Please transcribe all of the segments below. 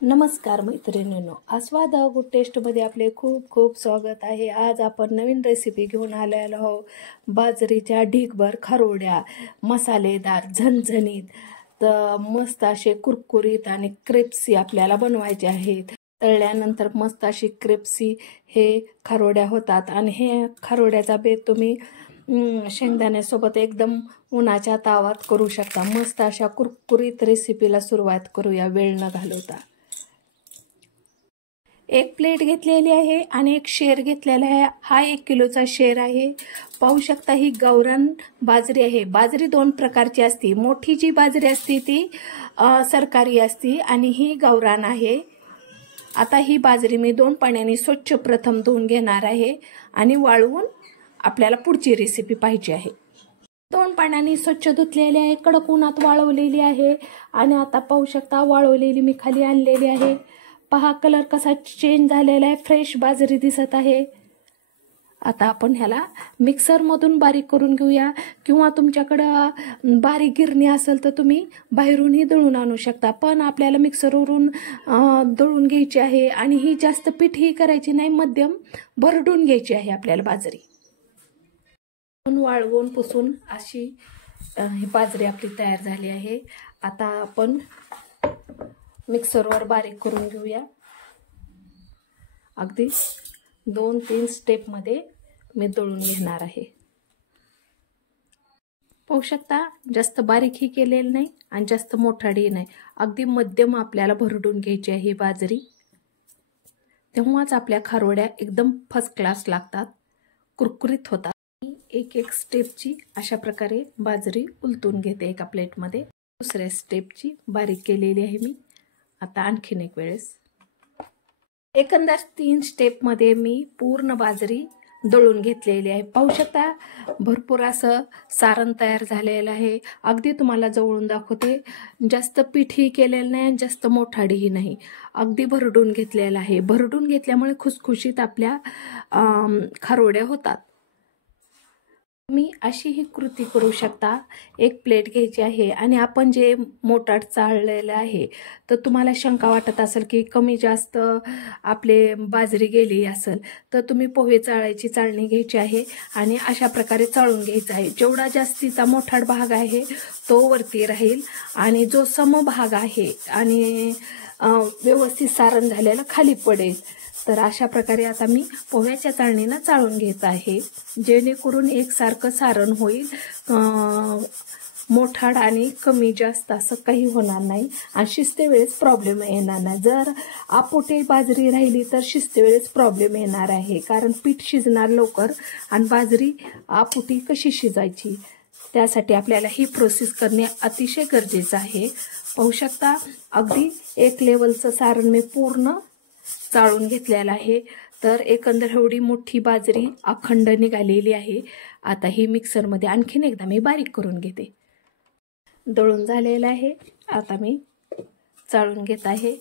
नमस्कार मैत्रिणींनो, आस्वाद गुड टेस्टमध्ये आपले खूप खूप स्वागत आहे। आज आपण नवीन रेसिपी घेऊन आलेलो आहोत। बाजरीच्या ढीगभर खारोड्या, मसालेदार, झणझणीत, तर मस्त असे कुरकुरीत आणि क्रिस्पी आपल्याला बनवायचे आहेत। तळल्यानंतर मस्त अशी क्रिस्पी हे खारोड्या होतात आणि हे खारोड्याचा बेत तुम्ही शेंगदाण्यासोबत एकदम उन्हाच्या तावात करू शकता। मस्त अशा कुरकुरीत रेसिपीला सुरुवात करूया वेळ न घालवता। एक प्लेट घेतलेली आहे आणि एक शेर घेतलेला आहे। हा 1 किलोचा शेर आहे। पाहू शकता ही गावरान बाजरी आहे। बाजरी दोन प्रकारची असते। मोठी जी बाजरी असते ती सरकारी असते आणि ही गावरान आहे। आता ही बाजरी मी 2 पाण्याने स्वच्छ प्रथम धुवून घेणार आहे आणि वाळवून आपल्याला पुढची रेसिपी पाहिजे आहे। 2 पाण्याने स्वच्छ धुतलेली आहे, कडक उन्हात वाळवलेली आहे आणि आता पाहू शकता वाळवलेली मी खाली आणलेली आहे। पहा कलर कसा चेंज झालेला आहे, फ्रेश बाजरी दिसत आहे। आता आपण ह्याला मिक्सर मधून बारीक करून घेऊया किंवा तुमच्याकडे बारीक गिरणी असेल तर तुम्ही बाहेरूनही दळून आणू शकता, पण आपल्याला मिक्सरवरून दळून घ्यायची आहे आणि ही जास्त पीठही करायची नाही, मध्यम भरडून घ्यायची आहे आपल्याला बाजरी। वाळवून पुसून अशी ही बाजरी आपली तयार झाली आहे। आता आपण मिक्सरवर बारीक करून घेऊया। अगदी 2-3 स्टेपमध्ये मी दळून घेणार आहे। पाहू शकता जास्त बारीकही केलेलं नाही आणि जास्त मोठाडी नाही, अगदी मध्यम आपल्याला भरडून घ्यायची आहे ही बाजरी। तेव्हाच आपल्या खारोड्या एकदम फर्स्ट क्लास लागतात, कुरकुरीत होतात। एक स्टेपची अशा प्रकारे बाजरी उलटून घेते एका प्लेटमध्ये। दुसऱ्या स्टेपची बारीक केलेली आहे मी। आता आणखीन एक वेळेस एकंदर 3 स्टेपमध्ये मी पूर्ण बाजरी दळून घेतलेली आहे। पाहू शकता भरपूर असं सारण तयार झालेलं आहे। अगदी तुम्हाला जवळून दाखवते, जास्त पीठही केलेलं नाही, जास्त मोठाडीही नाही, अगदी भरडून घेतलेलं आहे। भरडून घेतल्यामुळे खुसखुशीत आपल्या खारोड्या होतात। मी अशी ही कृती करू शकता। एक प्लेट घ्यायची आहे आणि आपण जे मोटाट चाळलेलं आहे, तर तुम्हाला शंका वाटत असेल की कमी जास्त आपले बाजरी गेली असेल, तर तुम्ही पोहे चाळायची चाळणी घ्यायची आहे आणि अशा प्रकारे चाळून घ्यायचा आहे। जेवढा जास्तीचा मोठाट भाग आहे तो वरती राहील आणि जो समभाग आहे आणि व्यवस्थित सारण झालेलं खाली पडेल। तर अशा प्रकारे आता मी पोह्याच्या चाळणीनं चाळून घेत आहे, जेणेकरून एकसारखं सारण होईल। मोठाड आणि कमी जास्त असं काही होणार नाही आणि शिजतेवेळेस प्रॉब्लेम येणार नाही। जर अपोटे बाजरी राहिली तर शिजतेवेळेस प्रॉब्लेम येणार आहे, कारण पीठ शिजणार लवकर आणि बाजरी अपोटी कशी शिजायची, त्यासाठी आपल्याला ही प्रोसेस करणे अतिशय गरजेचं आहे। पाहू शकता अगदी एक लेवलचं सारण मी पूर्ण चाळून घेतलेला आहे। तर एकंदर एवढी मोठी बाजरी अखंड निघालेली आहे। आता ही मिक्सरमध्ये आणखीन एकदा मी बारीक करून घेते। दळून झालेलं आहे, आता मी चाळून घेत आहे।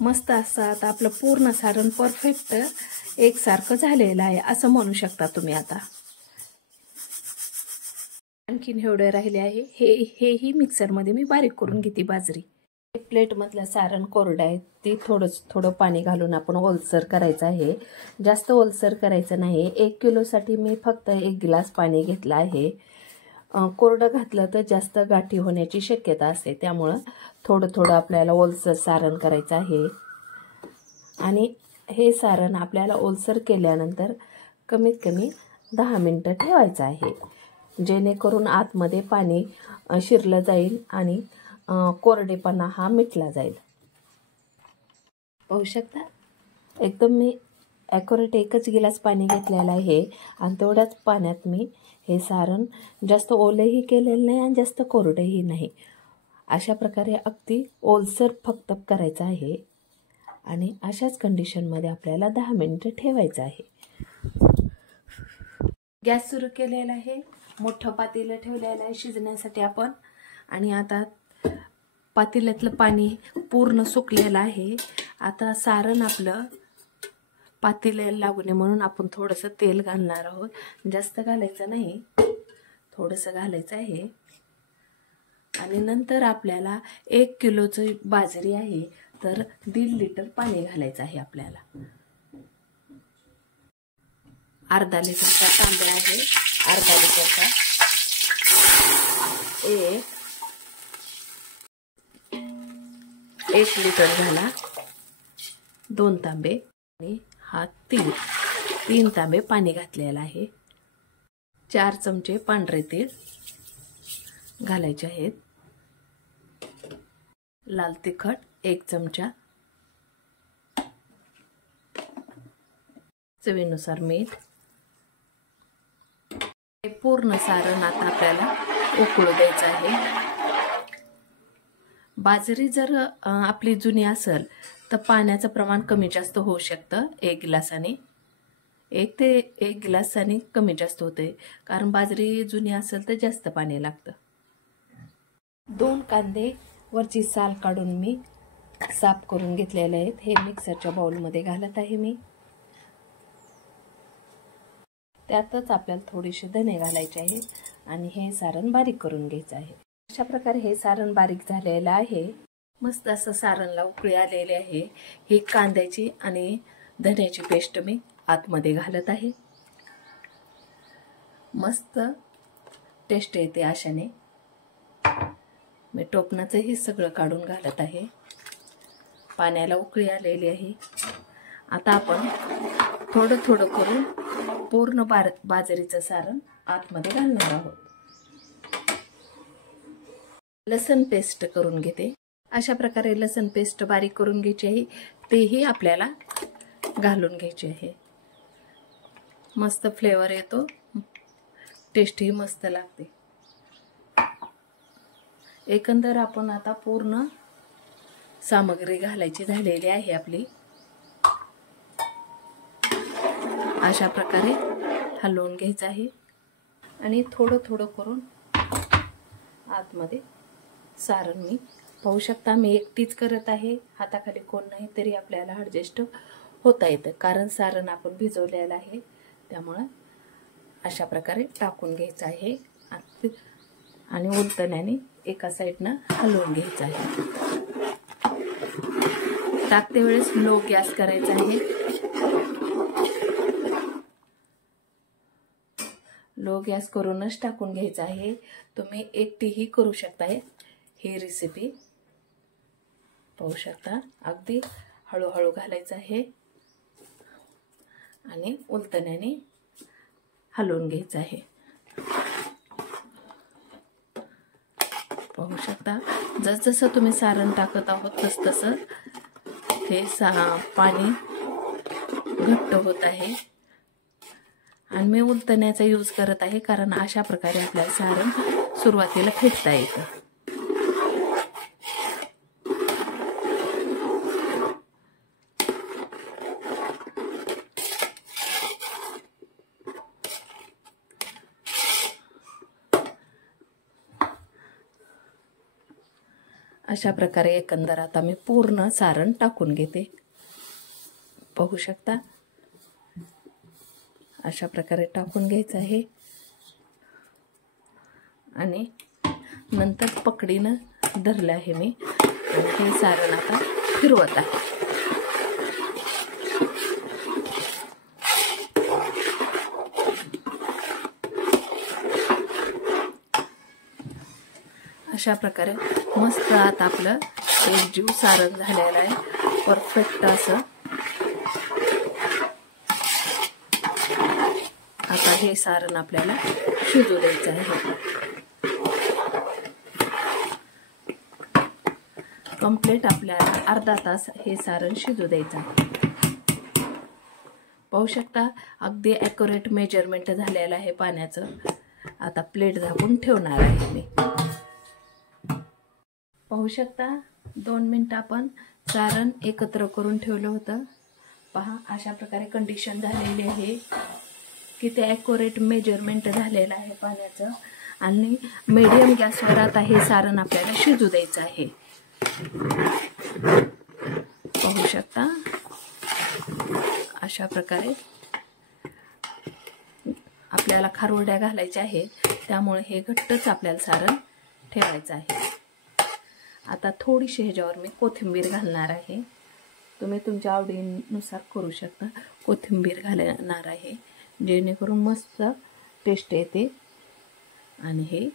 मस्त असं आता आपलं पूर्ण सारण परफेक्ट एकसारखं झालेलं आहे असं म्हणू शकता तुम्ही। आता आणखीन एवढे राहिले आहे, हेही मिक्सरमध्ये मी बारीक करून घेते बाजरी। एक प्लेट मधलं सारण कोरडं आहे, ती थोडं पाणी घालून आपण ओलसर करायचं आहे। जास्त ओलसर करायचं नाही। 1 किलोसाठी मी फक्त 1 ग्लास पाणी घेतलं आहे। कोरडं घातलं तर जास्त गाठी होण्याची शक्यता असते, त्यामुळं थोडं आपल्याला ओलसर सारण करायचं आहे। आणि हे सारण आपल्याला ओलसर केल्यानंतर कमीत कमी 10 मिनिटं ठेवायचं आहे, जेणेकरून आतमध्ये पाणी शिरलं जाईल आणि कोरडेपणा हा मिटला जाईल। पाहू शकता एकदम मी ॲक्युरेट 1 गिलास पाणी घेतलेलं आहे आणि तेवढ्याच पाण्यात मी हे सारण जास्त ओलेही केलेलं नाही आणि जास्त कोरडेही नाही, अशा प्रकारे अगदी ओलसर फक्त करायचं आहे आणि अशाच कंडिशनमध्ये आपल्याला 10 मिनिटं ठेवायचं आहे। गॅस सुरू केलेला आहे, मोठं पातेलं ठेवलेलं आहे शिजण्यासाठी आपण। आणि आता पातेल्यातलं पाणी पूर्ण सुकलेलं आहे। आता सारण आपलं पातेल्याला लागू नये म्हणून आपण थोडंसं तेल घालणार आहोत, जास्त घालायचं नाही, थोडंसं घालायचं आहे। आणि नंतर आपल्याला 1 किलोची बाजरी आहे तर 1.5 लिटर पाणी घालायचं आहे आपल्याला. अर्धा लिटरचा तांदूळ आहे, अर्धा लिटरचा. एक लिटर झाला, 2 तांबे आणि हा 3 तांबे पाणी घातलेलं आहे. 4 चमचे पांढरे तेल घालायचे आहेत. लाल तिखट 1 चमचा, चवीनुसार मीठ. हे पूर्ण सारण आता आपल्याला उकळू द्यायचं आहे. बाजरी जर आपली जुनी असेल तर पाण्याचं प्रमाण कमी जास्त होऊ शकतं. 1 गिलासाने 1 ते 1 गिलासाने कमी जास्त होते, कारण बाजरी जुनी असेल तर जास्त पाणी लागतं. 2 कांदे वरची साल काढून मी साफ करून घेतलेले आहेत. हे मिक्सरच्या बाउलमध्ये घालत आहे मी. त्यातच आपल्याला थोडेसे धने घालायचे आहेत आणि हे सारण बारीक करून घ्यायचं आहे. अशा प्रकारे हे सारण बारीक झालेलं आहे. मस्त असं सारणला उकळी आलेली आहे. ही कांद्याची आणि धन्याची पेस्ट मी आतमध्ये घालत आहे. मस्त टेस्ट येते अशाने. मी टोपणाचंही सगळं काढून घालत आहे. पाण्याला उकळी आलेली आहे. आता आपण थोडं थोडं करून पूर्ण बाजरीचं सारण आतमध्ये घालणार आहोत. लसण पेस्ट करून घेते. अशा प्रकारे लसण पेस्ट बारीक करून घ्यायची आहे. तेही आपल्याला घालून घ्यायचे आहे. मस्त फ्लेवर येतो, टेस्टही मस्त लागते. एकंदर आपण आता पूर्ण सामग्री घालायची झालेली आहे आपली. अशा प्रकारे हलवून घ्यायचं आहे आणि थोडं थोडं करून आतमध्ये सारण मी पाहू शकता. मी एकटीच करत आहे, हाताखाली कोण नाही तरी आपल्याला ॲडजस्ट होता येतं, कारण सारण आपण भिजवलेलं आहे. त्यामुळं अशा प्रकारे टाकून घ्यायचं आहे आणि उलटण्याने एका साईडनं हलवून घ्यायचं आहे. टाकते वेळेस लो गॅस करायचा आहे. लो गॅस करूनच टाकून घ्यायचं आहे. तुम्ही एकटीही करू शकता ही रेसिपी. पाहू शकता अगदी हळूहळू घालायचं आहे आणि उलटण्याने हलवून घ्यायचं आहे. पाहू शकता जसजसं तुम्ही सारण टाकत आहोत तसतसं हे पाणी घट्ट होत आहे. आणि मी उलटण्याचा यूज करत आहे, कारण अशा प्रकारे आपल्याला सारण सुरुवातीला फेटता येतं. अशा प्रकारे एकंदर आता मी पूर्ण सारण टाकून घेते. पाहू शकता अशा प्रकारे टाकून घ्यायचं आहे आणि नंतर पकडीनं धरलं आहे मी आणि हे सारण आता फिरवत आहे. अशा प्रकारे मस्त आता आपलं एकजीव सारण झालेलं आहे, परफेक्ट असं. आता हे सारण आपल्याला शिजू द्यायचं आहे. कंप्लीट आपल्याला अर्धा तास हे सारण शिजू द्यायचं आहे. पाहू शकता अगदी ॲक्युरेट मेजरमेंट झालेलं आहे पाण्याचं. आता प्लेट झाकून ठेवणार आहे मी. पाहू शकता 2 मिनिट आपण सारण एकत्र करून ठेवलं होतं. पहा अशा प्रकारे कंडिशन झालेली आहे. किती ॲक्युरेट मेजरमेंट झालेलं आहे पाण्याचं. आणि मीडियम गॅसवर आता हे सारण आपल्याला शिजू द्यायचं आहे. पाहू शकता अशा प्रकारे आपल्याला खारोड्या घालायच्या आहेत, त्यामुळे हे घट्टच आपल्याला सारण ठेवायचं आहे. आता थोडीशी ह्याच्यावर मी कोथिंबीर घालणार आहे. तुम्ही तुमच्या आवडीनुसार करू शकता. कोथिंबीर घालणार आहे जेणेकरून मस्त टेस्ट येते. आणि हे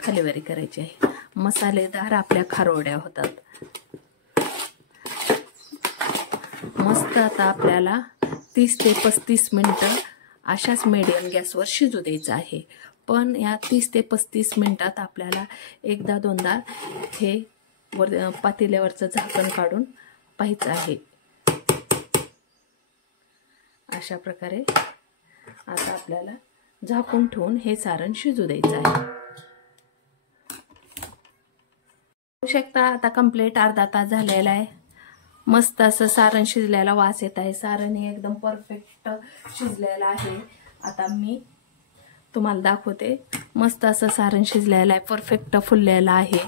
खालीवरी करायचे आहे. मसालेदार आपल्या खारोड्या होतात मस्त. आता आपल्याला 30 ते 35 मिनटं अशाच मीडियम गॅसवर शिजू द्यायचं आहे. पण या 30 ते 35 मिनटात आपल्याला एकदा दोनदा हे पातेल्यावरचं झाकण काढून पाहायचं आहे. अशा प्रकारे आता आपल्याला झाकून ठेवून हे सारण शिजू द्यायचं आहे. बघू शकता आता कंप्लीट अर्धा तास झालेला आहे. मस्त असं सारण शिजलेला वास येत आहे. सारण हे एकदम परफेक्ट शिजलेलं आहे. आता मी तुम्हाला दाखवते. मस्त असं सारण शिजलेलं आहे, परफेक्ट फुललेलं आहे.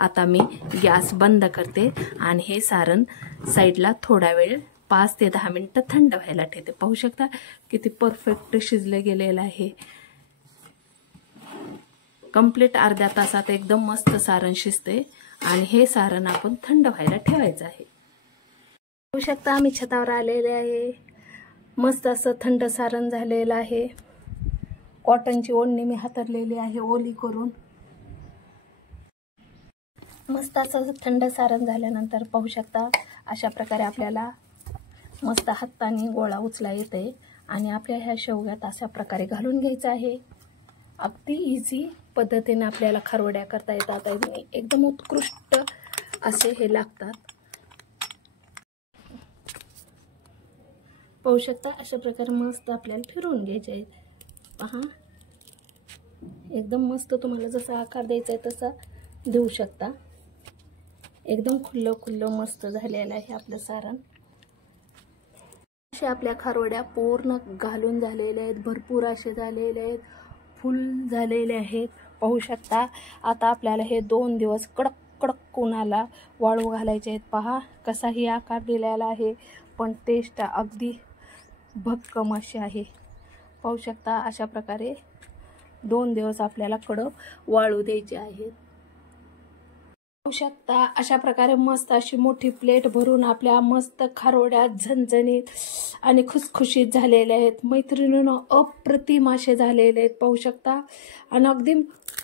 आता मी गॅस बंद करते आणि हे सारण साईडला थोडा वेळ 5 ते 10 मिनिटं थंड व्हायला ठेवते. पाहू शकता किती परफेक्ट शिजले गेलेलं आहे. कंप्लीट अर्ध्या तासात एकदम मस्त सारण शिजते आणि हे सारण आपण थंड व्हायला ठेवायचं आहे. पाहू शकता आम्ही छतावर आलेले आहे. मस्त असं थंड सारण झालेलं आहे. कॉटनची ओढणी मी हातरलेली आहे ओली करून. मस्त असं थंड सारण झाल्यानंतर पाहू शकता अशा प्रकारे आपल्याला मस्त हाताने गोळा उचला येते आणि आपल्या ह्या शेवग्यात अशा प्रकारे घालून घ्यायचं आहे. अगदी इझी पद्धतीने आपल्याला खारोड्या करता येतात. एकदम उत्कृष्ट असे हे लागतात. पाहू शकता अशा प्रकारे मस्त आपल्याला फिरवून घ्यायचे आहेत. पहा एकदम मस्त तुम्हाला जसा आकार द्यायचा आहे तसा देऊ शकता. एकदम खुल्लं खुल्लं मस्त झालेलं आहे आपलं सारण. अशा आपल्या खारोड्या पूर्ण घालून झालेल्या आहेत. भरपूर असे झालेले आहेत, फुल झालेले आहेत. पाहू शकता आता आपल्याला हे 2 दिवस कडक कडक उन्हाला वाळू घालायचे आहेत. पहा कसाही आकार दिलेला आहे पण टेस्ट अगदी भक्कम अशी आहे. पाहू शकता अशा प्रकारे 2 दिवस आपल्याला कडक वाळू द्यायचे आहेत. पाहू शकता अशा प्रकारे मस्त अशी मोठी प्लेट भरून आपल्या मस्त खारोड्या झणझणीत आणि खुसखुशीत झालेल्या आहेत. मैत्रिणींनो अप्रतिम असे झालेले आहेत. पाहू शकता आणि अगदी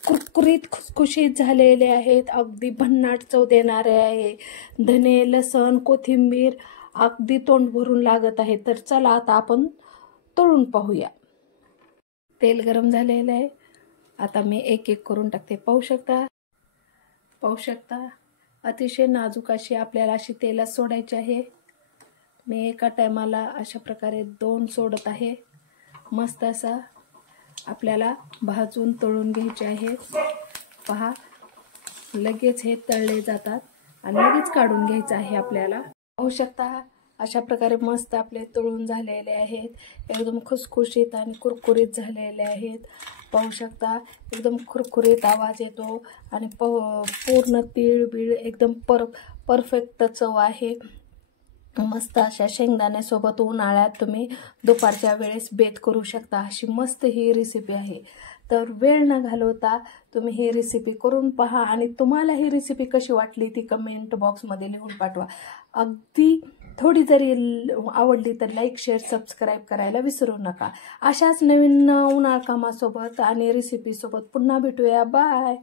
कुरकुरीत खुसखुशीत झालेले आहेत. अगदी भन्नाट चव देणारे आहे. धने, लसण, कोथिंबीर अगदी तोंड भरून लागत आहे. तर चला आता आपण तळून पाहूया. तेल गरम झालेलं आहे. आता मी एक एक करून टाकते. पाहू शकता अतिशय नाजूक अशी आपल्याला अशी तेलात सोडायची आहे. मी एका टायमाला अशा प्रकारे 2 सोडत आहे. मस्त असा आपल्याला भाजून तळून घ्यायचे आहे. पहा लगेच हे तळले जातात आणि लगेच काढून घ्यायचं आहे आपल्याला. पाहू शकता अशा प्रकारे मस्त आपले तळून झालेले आहेत. एकदम खुसखुशीत आणि कुरकुरीत झालेले आहेत. पाहू शकता एकदम कुरकुरीत आवाज येतो आणि पूर्ण तीळ बीळ एकदम परफेक्ट चव आहे. मस्त अशा शेंगदाण्यासोबत उन्हाळ्यात तुम्ही दुपारच्या वेळेस बेत करू शकता. अशी मस्त ही रेसिपी आहे. तर वेळ न घालवता तुम्ही ही रेसिपी करून पहा आणि तुम्हाला ही रेसिपी कशी वाटली ती कमेंट बॉक्समध्ये लिहून पाठवा. अगदी थोडी जरी आवडली तर लाईक, शेअर, सबस्क्राईब करायला विसरू नका. अशाच नवीन उन्हाळ कामासोबत आणि रेसिपीसोबत पुन्हा भेटूया. बाय.